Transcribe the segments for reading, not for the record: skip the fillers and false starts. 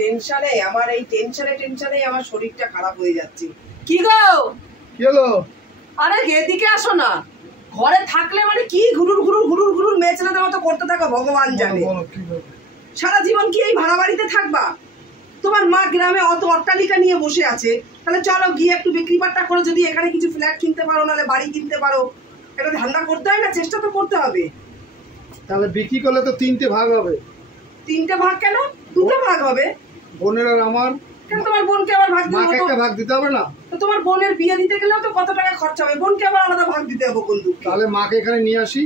টেনশনে আমার এই টেনশনে আমার শরীরটা খারাপ হয়ে যাচ্ছে। কি গো, কি হলো? আরে এদিকে আসো না। ঘরে থাকলে মানে কি ঘুরুর ঘুরুর ঘুরুর ঘুরুর মেয়ে ছেলেদের মতো করতে থাকো, ভগবান জানে। সারা জীবন কি এই ভাড়া বাড়িতে থাকবা? তোমার মা গ্রামে অত অট্টালিকা নিয়ে বসে আছে, তাহলে চলো গিয়ে একটু বিক্রি পাট্টা করে যদি এখানে কিছু ফ্ল্যাট কিনতে পারো, নাহলে বাড়ি কিনতে পারো, একটা ধান্দা করতে হয় না? চেষ্টা তো করতে হবে। তাহলে বিক্রি করলে তো 3টে ভাগ হবে। 3টে ভাগ কেন? 2টো ভাগ হবে। বোনের আর আমার। কেন তোমার বোনকে আবার ভাগ দিতে হবে? একটা ভাগ দিতে হবে না? তো তোমার বোনের বিয়ে দিতে গেলেও তো কত টাকা খরচা হবে, বোনকে আবার আলাদা ভাগ দিতে হবে কোন দুঃখে? তাহলে মাকে এখানে নিয়ে আসি।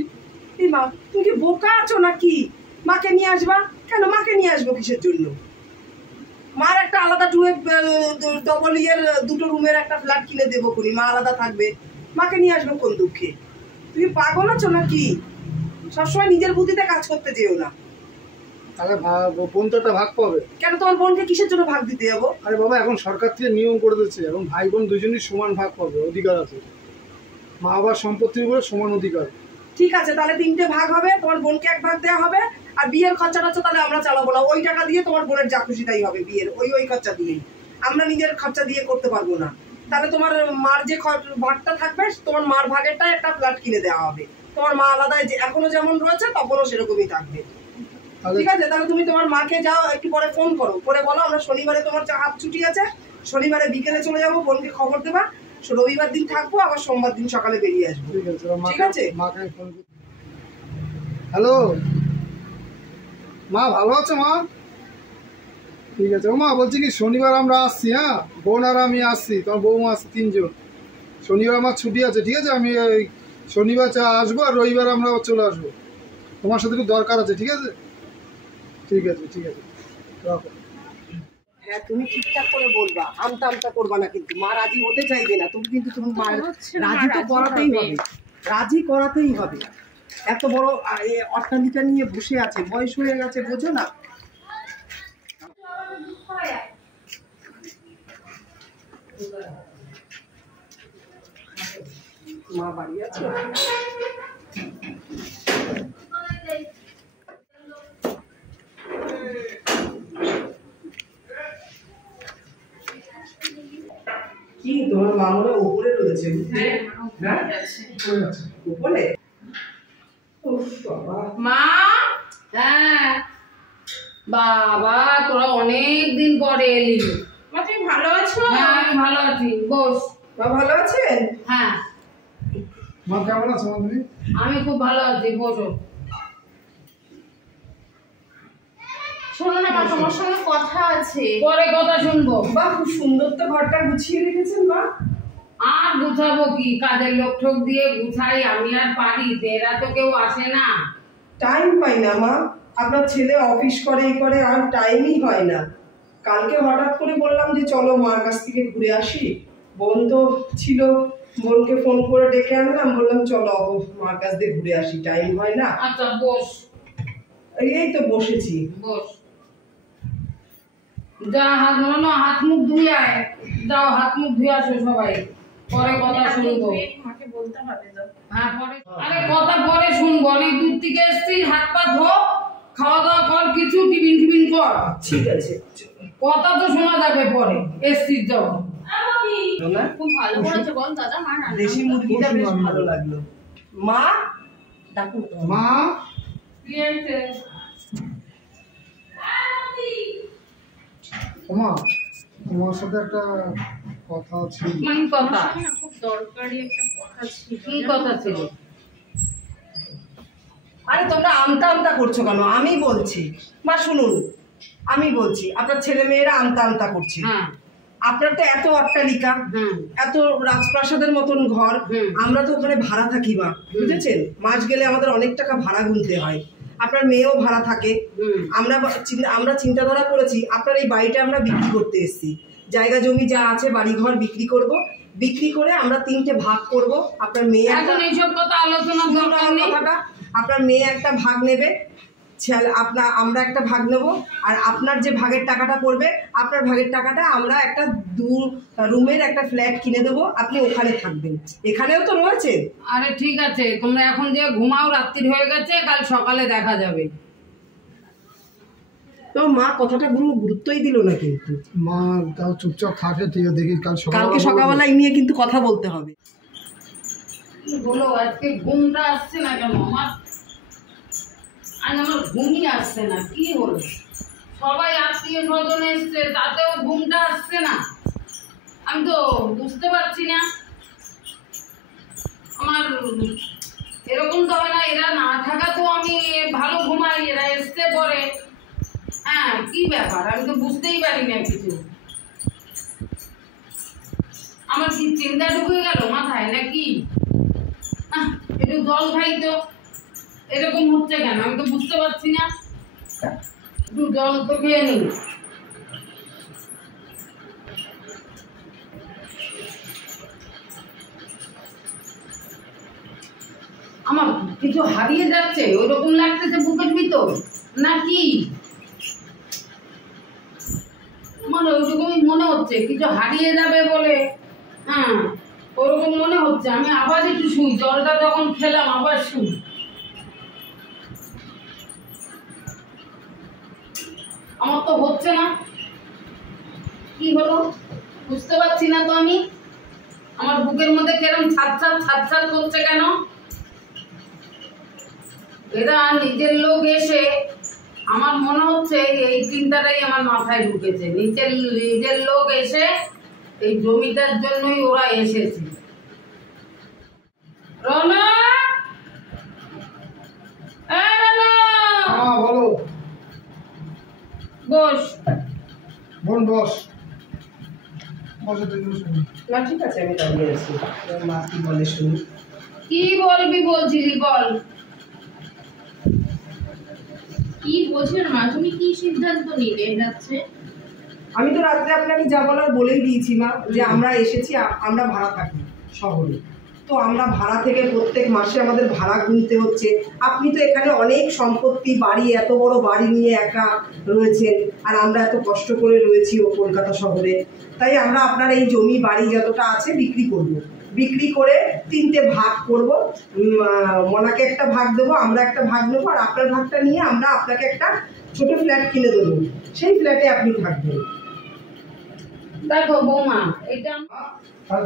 এই মা, তুমি কি বোকা আছো নাকি? মাকে নিয়ে আসবা কেন? মাকে নিয়ে আসবো কিসের জন্য? মার একটা আলাদা ডবল ইয়ের 2টো রুমের একটা ফ্ল্যাট কিনে দেবো কোনি, মা আলাদা থাকবে। মাকে নিয়ে আসবো কোন দুঃখে? তুমি পাগল আছো নাকি? সবসময় নিজের বুদ্ধিতে কাজ করতে যেও না। তাহলে বোন তো একটা ভাগ পাবে। কেন তোমার বোনকে কিসের জন্য ভাগ দিতে যাবো? আরে বাবা, এখন সরকার থেকে নিয়ম করে দিচ্ছে, এখন ভাই বোন দুজনই সমান ভাগ পাবে, অধিকার আছে। মা বাবার সম্পত্তির উপরে সমান অধিকার। ঠিক আছে, তাহলে 3টে ভাগ হবে, তোমার বোনকে 1 ভাগ দেওয়া হবে। আর বিয়ের খরচাটা তাহলে আমরা চালাবো না, ওই টাকা দিয়ে তোমার বোনের যা খুশি তাই হবে বিয়ের, ওই খরচা দিয়েই। আমরা নিজের খরচা দিয়ে করতে পারবো না। তাহলে তোমার মার যে ভাগটা থাকবে, তোমার মার ভাগেরটা একটা ফ্ল্যাট কিনে দেওয়া হবে। তোমার মা আলাদা এখনো যেমন রয়েছে তখনও সেরকমই থাকবে। ঠিক আছে, তাহলে তুমি তোমার মাকে যাও, একটু পরে ফোন করো, করে বলো আমরা শনিবারে, তোমার হাত ছুটি আছে, শনিবারে বিকেলে চলে যাবো, বোনকে খবর দেবা, রবিবার দিন থাকবো, আবার সোমবার দিন সকালে বেরিয়ে আসবো। ঠিক আছে? হ্যালো মা, ভালো আছো মা? ঠিক আছে। ও মা, বলছি কি শনিবার আমরা আসছি, হ্যাঁ, বোন আর আমি আসছি, তোমার বৌমা আসছে, 3 জন। শনিবার আমার ছুটি আছে, ঠিক আছে? আমি শনিবার আসবো, আর রবিবার আমরা চলে আসবো। তোমার সাথে একটু দরকার আছে, ঠিক আছে? ঠিক আছে, ঠিক আছে, রাখো। হ্যাঁ, তুমি ঠিকঠাক করে বলবা, আমতা আমতা করবা না কিন্তু। মা রাজি হতে চাইবে না, তুমি কিন্তু তুমি রাজি তো করাতেই হবে, রাজি করাতেই হবে। এত বড় অট্টালিকা নিয়ে বসে আছে, বয়স হয়ে গেছে, বোঝো না? মা বাড়ি আছে? কি তোমার মা মনে উপরে রয়েছে? উপরে? মা, হ্যাঁ বাবা, তোরা অনেক দিন পরে এলি। তুমি ভালো আছো? হ্যাঁ, আমি ভালো আছি, বস। মা ভালো আছেন? হ্যাঁ, মা কেমন আছো তুমি? আমি খুব ভালো আছি, বসো। শোনো না মা, তোমার সঙ্গে কথা আছে। পরে কথা শুনবো। বাহ, খুব সুন্দর তো ঘরটা গুছিয়ে রেখেছেন মা। আর গুছাবো কি, কাজের লোক ঠোক দিয়ে গুছাই, আমি আর পারি? এরা তো কেউ আসে না, টাইম পাই না মা। আপনার ছেলে অফিস করে, এই করে, আর টাইমই হয় না। কালকে হঠাৎ করে বললাম যে চলো মার কাছ থেকে ঘুরে আসি, বোন তো ছিল, বোনকে ফোন করে ডেকে আনলাম, বললাম চলো মার কাছ দিয়ে ঘুরে আসি, টাইম হয় না। আচ্ছা বস। এই তো বসেছি। বস, যা হাত ধোনো, হাত মুখ ধুয়ে আয়, যাও হাত মুখ ধুয়ে আসো সবাই, পরে কথা শুনবো। মাকে বলতে হবে তো। হ্যাঁ পরে, আরে কথা পরে শুনবো। অনেক দূর থেকে এসছিস, হাত পা ধো, খাওয়া দাওয়া কর, কিছু টিফিন কর। ঠিক আছে, কথা তো শোনা যাবে পরে, এসছিস যখন। খুব ভালো করেছে বল দাদা, মা রান্না। দেশি মুরগিটা বেশ ভালো লাগলো। মা ডাকুন। মা, মা তোমার সাথে একটা কথা ছিল। কি কথা? খুব দরকারি একটা কথা ছিল। কি কথা ছিল? আরে তোমরা আমতা আমতা করছো কেন? আমি বলছি মা, শুনুন, আমি বলছি, আপনার ছেলে মেয়েরা আমতা আমতা করছে। হ্যাঁ, আপনার তো এত অট্টালিকা, এত রাজপ্রাসাদের মতন ঘর, আমরা তো ওখানে ভাড়া থাকি মা, বুঝেছেন? মাস গেলে আমাদের অনেক টাকা ভাড়া গুনতে হয়। আপনার মেয়েও ভাড়া থাকে। আমরা চিন্তাধারা করেছি আপনার এই বাড়িটা আমরা বিক্রি করতে এসেছি, জায়গা জমি যা আছে বাড়ি ঘর বিক্রি করব, বিক্রি করে আমরা 3টে ভাগ করব। আপনার মেয়ে এখন এইসব কথা আলোচনা দরকার নেই। আপনার মেয়ে একটা ভাগ নেবে, আমরা একটা ভাগ নেব, আর আপনার যে ভাগের টাকাটা পড়বে, আপনার ভাগের টাকাটা আমরা একটা 2 রুমের একটা ফ্ল্যাট কিনে দেবো, আপনি ওখানে থাকবেন। এখানেও তো রয়েছে। আরে ঠিক আছে, তোমরা এখন যে ঘুমাও, রাত্রি হয়ে গেছে, কাল সকালে দেখা যাবে। তো মা কথাটা গুরুত্বই দিল না কিন্তু। মা তাও চুপচাপ থাকে, ঠিক আছে, দেখি কালকে সকালবেলা এই নিয়ে কিন্তু কথা বলতে হবে। বলো আজকে ঘুমটা আসছে না কেন আমার? আজ আমার ঘুমই আসছে না, কি হলো? সবাই আত্মীয় স্বজন এসছে, তাতেও ঘুমটা আসছে না। আমি তো বুঝতে পারছি না। আমার এরকম তো হয় না, এরা না থাকা তো আমি ভালো ঘুমাই, এরা এসছে পরে। হ্যাঁ, কি ব্যাপার আমি তো বুঝতেই পারি না কিছু। আমার কি চিন্তা ঢুকে গেল মাথায় নাকি? একটু জল খাই তো, এরকম হচ্ছে কেন আমি তো বুঝতে পারছি না। একটু জল তো খেয়ে নিই। আমার কিছু হারিয়ে যাচ্ছে ওইরকম লাগতেছে বুকের ভিতর নাকি? আমার ওইরকমই মনে হচ্ছে কিছু হারিয়ে যাবে বলে। হ্যাঁ, ওরকম মনে হচ্ছে। আমি আবার একটু শুই, জলটা যখন খেলাম আবার শুই। আমার তো হচ্ছে না, কি হলো বুঝতে পারছি না তো আমি। আমার বুকের মধ্যে কেরম ছাদ করছে কেন? এরা নিজের লোক এসে, আমার মনে হচ্ছে এই চিন্তাটাই আমার মাথায় ঢুকেছে। নিজের লোক এসে এই জমিটার জন্যই ওরা এসেছে। রনা, বলো। বস। বোন বস। না ঠিক আছে, আমি দাঁড়িয়ে আছি, মা কি বলে শুনি। কি বলবি বলছিলি বল। কি বলছেন মা, তুমি কি সিদ্ধান্ত নিলে যাচ্ছে? আমি তো রাত্রে আপনাকে যা বলার বলেই দিয়েছি মা, যে আমরা এসেছি, আমরা ভাড়া থাকি শহরে। তো আমরা ভাড়া থেকে প্রত্যেক মাসে আমাদের ভাড়া গুনতে হচ্ছে। আপনি তো এখানে অনেক সম্পত্তি, বাড়ি, এত বড় বাড়ি নিয়ে একা রয়েছেন, আর আমরা এত কষ্ট করে রয়েছি ও কলকাতা শহরে। তাই আমরা আপনার এই জমি বাড়ি যতটা আছে বিক্রি করব, বিক্রি করে 3টে ভাগ করব। মনাকে একটা ভাগ দেবো, আমরা একটা ভাগ নেবো, আর আপনার ভাগটা নিয়ে আমরা আপনাকে একটা ছোট ফ্ল্যাট কিনে দেবো। সেই ফ্ল্যাটে আপনি থাকবেন। দেখো বৌমা, এটা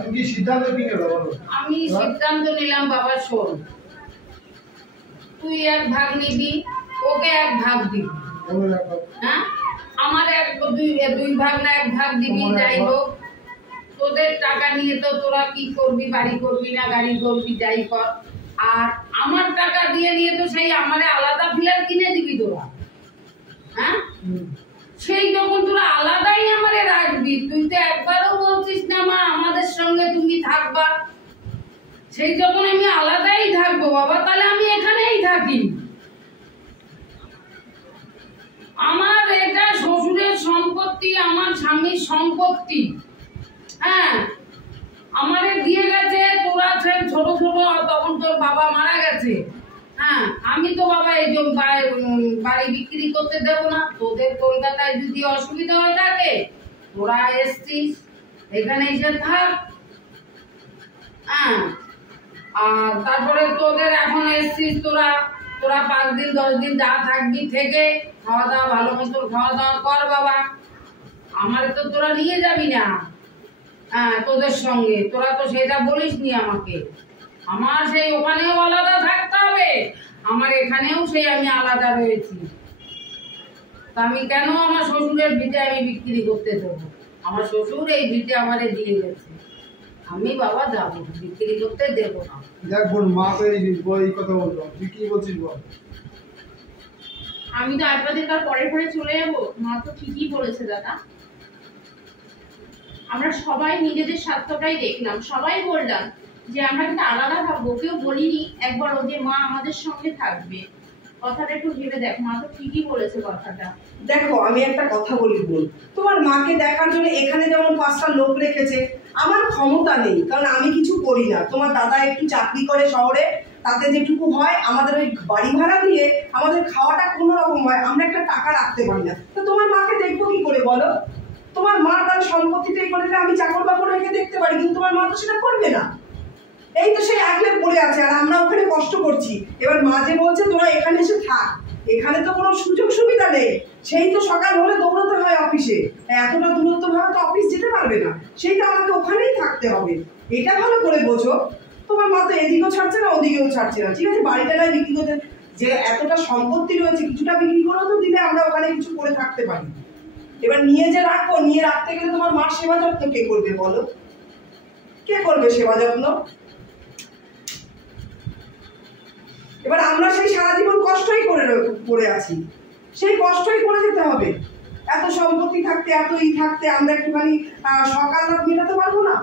তুমি কি সিদ্ধান্ত কি নেবে বলো? আমি সিদ্ধান্ত নিলাম বাবা, শোন, তুই এক ভাগ নিবি, ওকে এক ভাগ দিবি। হ্যাঁ, আমার দুই ভাগ না এক ভাগ দিবি। যাই হোক, তোদের টাকা নিয়ে তো তোরা কি করবি, বাড়ি করবি না গাড়ি করবি, যাই কর। আর আমার টাকা দিয়ে নিয়ে তো সেই আমারে আলাদা ফ্ল্যাট কিনে দিবি তোরা। হ্যাঁ, সেই যখন তোরা আলাদাই আমারে রাখবি, তুই তো একবারও বলছিস না মা আমাদের সঙ্গে তুমি থাকবা। সেই যখন আমি আলাদাই থাকবো বাবা, তাহলে আমি এখানেই থাকি। আমার এটা শ্বশুরের সম্পত্তি, আমার স্বামীর সম্পত্তি। হ্যাঁ, আমারে দিয়ে গেছে, তোরা ছোট ছোট, তখন তোর বাবা মারা গেছে। হ্যাঁ, আমি তো বাবা এই যে বাড়ি বিক্রি করতে দেবো না। তোদের কলকাতায় যদি অসুবিধা হয়ে থাকে, তোরা এসছিস, এখানে এসে থাক। হ্যাঁ, আর তারপরে তোদের এখন এসছিস, তোরা 5 দিন 10 দিন যা থাকবি থেকে খাওয়া দাওয়া ভালো মতো খাওয়া দাওয়া কর বাবা। আমার তো তোরা নিয়ে যাবি না। হ্যাঁ, তোদের সঙ্গে তোরা তো সেটা বলিস নি আমাকে। আমার সেই ওখানেও আলাদা থাকতে হবে, আমার এখানেও সেই আমি আলাদা রয়েছি। তা আমি কেন আমার শ্বশুরের ভিটে আমি বিক্রি করতে দেবো? আমার শ্বশুর এই ভিটে আমারে দিয়ে গেছে, আমি বাবা যাবো, বিক্রি করতে দেবো না। দেখ বোন, মা তো এই কথা বললো, তুই কি বলছিস বল? আমি তো আপনাদের তার পরে চলে যাবো। মা তো ঠিকই বলেছে দাদা। আমরা সবাই নিজেদের স্বার্থটাই দেখলাম, সবাই বললাম যে আমরা কিন্তু আলাদা থাকবো, কেউ বলিনি একবার ও যে মা আমাদের সঙ্গে থাকবে। কথাটা একটু ভেবে দেখ, মা তো ঠিকই বলেছে কথাটা। দেখো, আমি একটা কথা বলি বোন, তোমার মাকে দেখার জন্য এখানে যেমন 5টা লোক রেখেছে, আমার ক্ষমতা নেই, কারণ আমি কিছু করি না। তোমার দাদা একটু চাকরি করে শহরে, তাতে যেটুকু হয় আমাদের ওই বাড়ি ভাড়া দিয়ে আমাদের খাওয়াটা কোনো রকম হয়, আমরা একটা টাকা রাখতে পারি না। তো তোমার মাকে দেখবো কি করে বলো? তোমার মা তার সম্পত্তিটা করে আমি চাকর বাকর রেখে দেখতে পারি, কিন্তু তোমার মা তো সেটা করবে না। এই তো সেই একলে পড়ে আছে, আর আমরা ওখানে কষ্ট করছি। এবার মা যে বলছে তোরা এখানে এসে থাক, এখানে তো কোনো সুযোগ সুবিধা নেই। সেই তো সকাল হলে দৌড়াতে হয় অফিসে, এতটা দূরত্ব ভাবে তো অফিস যেতে পারবে না, সেইটা আমাকে ওখানেই থাকতে হবে। এটা ভালো করে বোঝো। তোমার মা তো এদিকেও ছাড়ছে না ওদিকেও ছাড়ছে না। ঠিক আছে, বাড়িটা নয় বিক্রি করতে, যে এতটা সম্পত্তি রয়েছে কিছুটা বিক্রি করেও তো দিলে আমরা ওখানে কিছু করে থাকতে পারি। এবার নিয়ে যে রাখবো, নিয়ে রাখতে গেলে তোমার মার সেবা যত্ন কে করবে বলো? কে করবে সেবা যত্ন? এবার আমরা সেই সারা জীবন কষ্টই করে আছি, সেই কষ্টই করে যেতে হবে। এত সম্পত্তি থাকতে, এত থাকতে আমরা একটুখানি সকাল রাত মেটাতে পারবো না?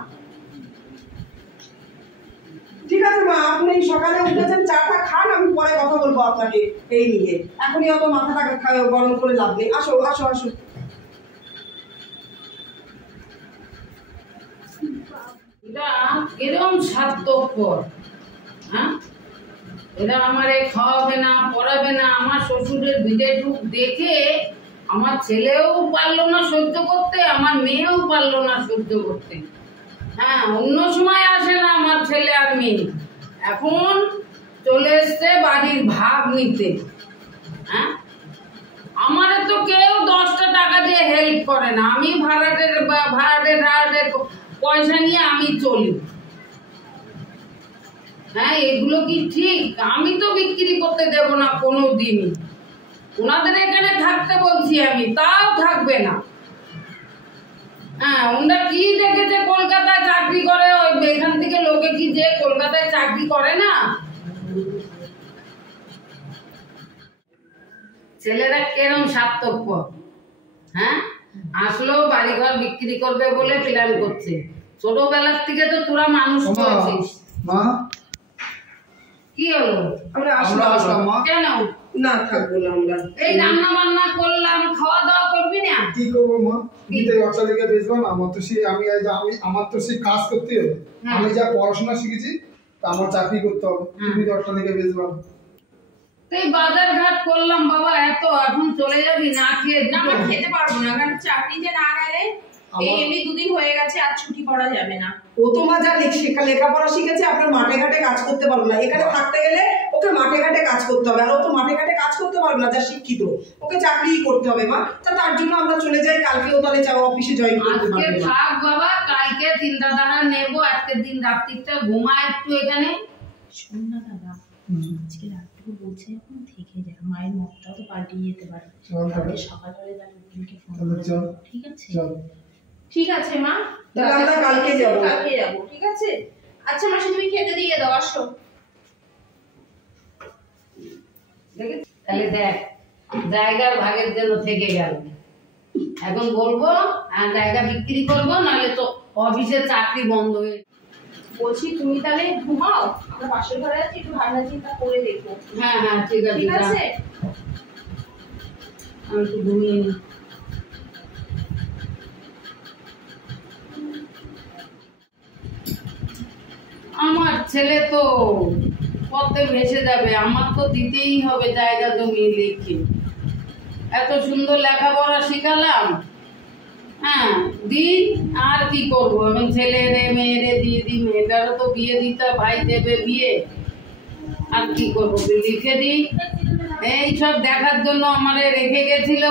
ঠিক আছে মা, আপনি সকালে উঠেছেন, চাটা খান, আমি পরে কথা বলবো আপনাকে এই নিয়ে। এখনই অত মাথাটা গরম করে লাভ নেই। আসো আসো আসো। এটা এরকম স্বার্থপর, হ্যাঁ? এরা আমারে খাওয়াবে না, পড়াবে না। আমার শ্বশুরের ভিটে টুক দেখে আমার ছেলেও পারলো না সহ্য করতে, আমার মেয়েও পারলো না সহ্য করতে। হ্যাঁ, অন্য সময় আসে না আমার ছেলে আর মেয়ে, এখন চলে এসছে বাড়ির ভাগ নিতে। হ্যাঁ, আমারে তো কেউ 10টা টাকা দিয়ে হেল্প করে না। আমি ভাড়াটের পয়সা নিয়ে আমি চলি। হ্যাঁ, এগুলো কি ঠিক? আমি তো বিক্রি করতে দেব না কোনো দিনই। ওনাদের এখানে থাকতে বলছি আমি, তাও থাকবে না। হ্যাঁ, ওনারা কি দেখেছে কলকাতায় চাকরি করে, ওই এখান থেকে লোকে কি যে কলকাতায় চাকরি করে না? ছেলেরা কেরম স্বার্থপর। হ্যাঁ, আসলো বাড়িঘর বিক্রি করবে বলে প্ল্যান করছে। ছোটবেলার থেকে তো তোরা মানুষ করেছিস। মা কি হলো? আমরা আসলাম মা। কেন না থাকবো না আমরা? এই রান্না বান্না করলাম, খাওয়া দাওয়া করবি না? কি করবো মা? দিতে বাচ্চা দিকে বেচবো না? আমার তো সেই আমার তো সেই কাজ করতে হবে। আমি যা পড়াশোনা শিখেছি তা আমার চাকরি করতে হবে। তুমি দশটা দিকে বেচবো না? তুই বাজার ঘাট করলাম বাবা, এত এখন চলে যাবি না খেয়ে? না, আমরা খেতে পারবো না, কারণ চাকরিতে না গেলে এমনি 2 দিন হয়ে গেছে, আর ছুটি করা যাবে না। ও তো মা যা লেখাপড়া শিখেছে, আপনার মাঠে ঘাটে কাজ করতে পারবো না। এখানে থাকতে গেলে ওকে মাঠে ঘাটে কাজ করতে হবে, আর ও তো মাঠে ঘাটে কাজ করতে পারবে না, যা শিক্ষিত। ওকে চাকরিই করতে হবে মা। তার জন্য আমরা চলে যাই, কালকেও তাহলে যাও অফিসে জয়েন করতে আজকে পারবে। থাক বাবা, কালকে চিন্তাধারা নেবো। আজকের দিন রাত্রিটা ঘুমা একটু এখানে। শোন না দাদা, আজকে রাতটুকু বলছে এখন থেকে যা, মায়ের মতটাও তো পাল্টিয়ে যেতে পারে। কালকে সকালবেলা তাহলে উকিলকে ফোন করে দেবো, ঠিক আছে? ঠিক আছে মা, তাহলে আমরা কালকে যাবো। কালকে যাবো, ঠিক আছে? আচ্ছা মাসি, তুমি খেতে দিয়ে দাও, আসো। তাহলে দেখ, জায়গার ভাগের জন্য থেকে গেল। এখন বলবো জায়গা বিক্রি করবো, নাহলে তো অফিসের চাকরি বন্ধ হয়ে। বলছি তুমি তাহলে ঘুমাও, আমরা পাশের ঘরে আছি, একটু ভাবনা চিন্তা করে দেখবো। হ্যাঁ হ্যাঁ, ঠিক আছে, ঠিক আছে? আমি একটু ঘুমিয়ে নিই। আমার ছেলে তো পথে ভেসে যাবে, আমার তো দিতেই হবে জায়গা জমি লিখে। এত সুন্দর লেখাপড়া শিখালাম, হ্যাঁ দিই, আর কি করবো? আমি ছেলেরে মেয়েরে দিয়ে দিই, মেয়েটারও তো বিয়ে দিতে, ভাই দেবে বিয়ে, আর কি করবো? লিখে দিই। এই সব দেখার জন্য আমারে রেখে গেছিল।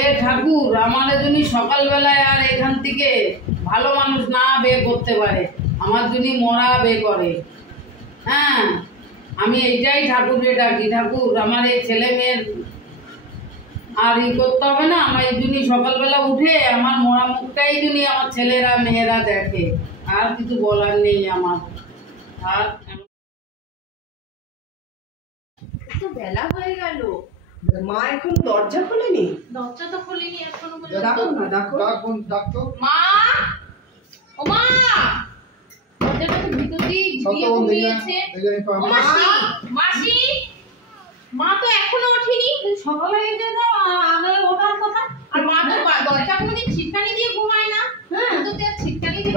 এ ঠাকুর, আমারে যদি সকালবেলায় আর এখান থেকে ভালো মানুষ না বিয়ে করতে পারে, আমার যদি মরা বিয়ে করে। হ্যাঁ, আমি এইটাই ঠাকুরকে ডাকি, ঠাকুর আমার এই ছেলে মেয়ের আর করতে হবে না। আমার এই জন্য সকালবেলা উঠে আমার মরা মুখটাই যদি আমার ছেলেরা মেয়েরা দেখে, আর কিছু বলার নেই আমার। আর তো বেলা হয়ে গেল, মা এখন দরজা খোলেনি? দরজা তো খোলেনি এখনো পর্যন্ত। ডাকো না, ডাকো। ডাক্তার মা, ও মা, দরজাটা তো ভিতর দিয়ে দিয়ে ঘুমিয়েছে। ও মাসি, মাসি, মা তো এখনো ওঠেনি। সকাল হয়ে গেছে তো আগে ওঠার কথা। আর মা তো দরজা কোনোদিন ছিটকানি দিয়ে ঘুমায় না। হ্যাঁ, তো তার ছিটকানি দিয়ে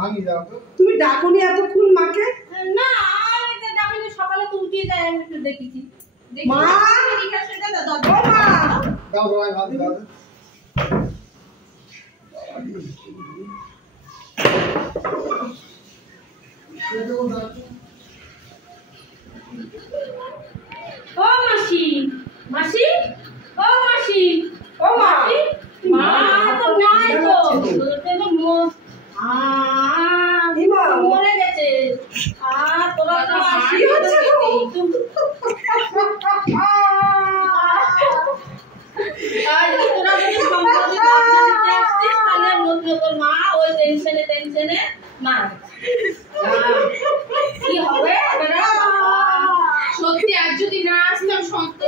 ভাঙি দাও। তুমি ডাকোনি এতক্ষণ মাকে? না, আর এটা ডাকিনি, সকালে তো উঠে যায়, আমি তো দেখেছি। মা, ও মা, দাও ভাই, ভাত দাও। ও মাসি, মাসি, ও মাসি, ও মাসি, মা তো নাই তো, মরে গেছে। তোরা তো আসি হচ্ছে তোরা যদি সম্পত্তি আসছিস তাহলে তোর মা ওই টেনশনে টেনশনে মারা কি হবে? সত্যি আজ যদি না আসতাম সম্পত্তি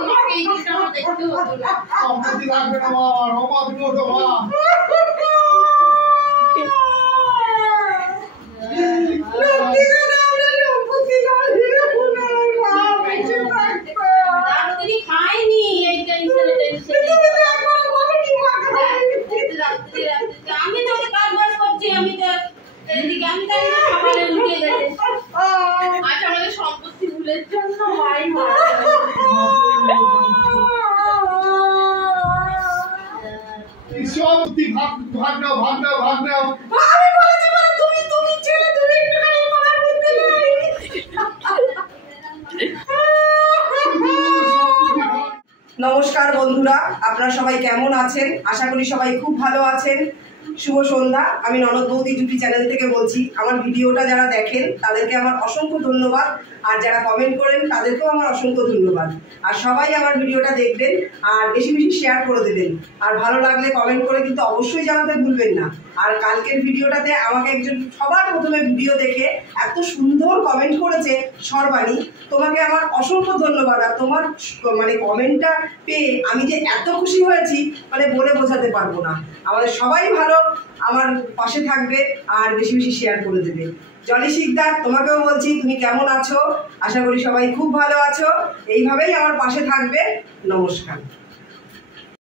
তোমাকে এই দিনটা আমার দেখতে হতো না। সম্পত্তি লাগবে না মা, রমা তুমি ওঠো মা। খাইনি এই টেনশনে টেনশনে। আমি তো কাজ বাজ করছি, আমি তো এদিকে আমি তো সকালে উঠে গেছে। আজ আমাদের সম্পত্তি ভুলের জন্য ভাই সম্পত্তি ভাগ নাও, ভাগ নাও, ভাগ নাও। আমি বলেছি বলে তুমি ছেলে তুমি একটুখানি মারার বুদ্ধি নেই। নমস্কার বন্ধুরা, আপনারা সবাই কেমন আছেন? আশা করি সবাই খুব ভালো আছেন। শুভ সন্ধ্যা। আমি ননদ বৌদি জুটি চ্যানেল থেকে বলছি। আমার ভিডিওটা যারা দেখেন তাদেরকে আমার অসংখ্য ধন্যবাদ, আর যারা কমেন্ট করেন তাদেরকেও আমার অসংখ্য ধন্যবাদ। আর সবাই আমার ভিডিওটা দেখবেন আর বেশি বেশি শেয়ার করে দেবেন, আর ভালো লাগলে কমেন্ট করে কিন্তু অবশ্যই জানাতে ভুলবেন না। আর কালকের ভিডিওটাতে আমাকে একজন সবার প্রথমে ভিডিও দেখে এত সুন্দর কমেন্ট করেছে, সর্বাণী, তোমাকে আমার অসংখ্য ধন্যবাদ। আর তোমার মানে কমেন্টটা পেয়ে আমি যে এত খুশি হয়েছি মানে বলে বোঝাতে পারবো না। আমাদের সবাই ভালো আমার পাশে থাকবে আর বেশি বেশি শেয়ার করে দেবে। জলি শিকদার, তোমাকেও বলছি তুমি কেমন আছো? আশা করি সবাই খুব ভালো আছো। এইভাবেই আমার পাশে থাকবে। নমস্কার।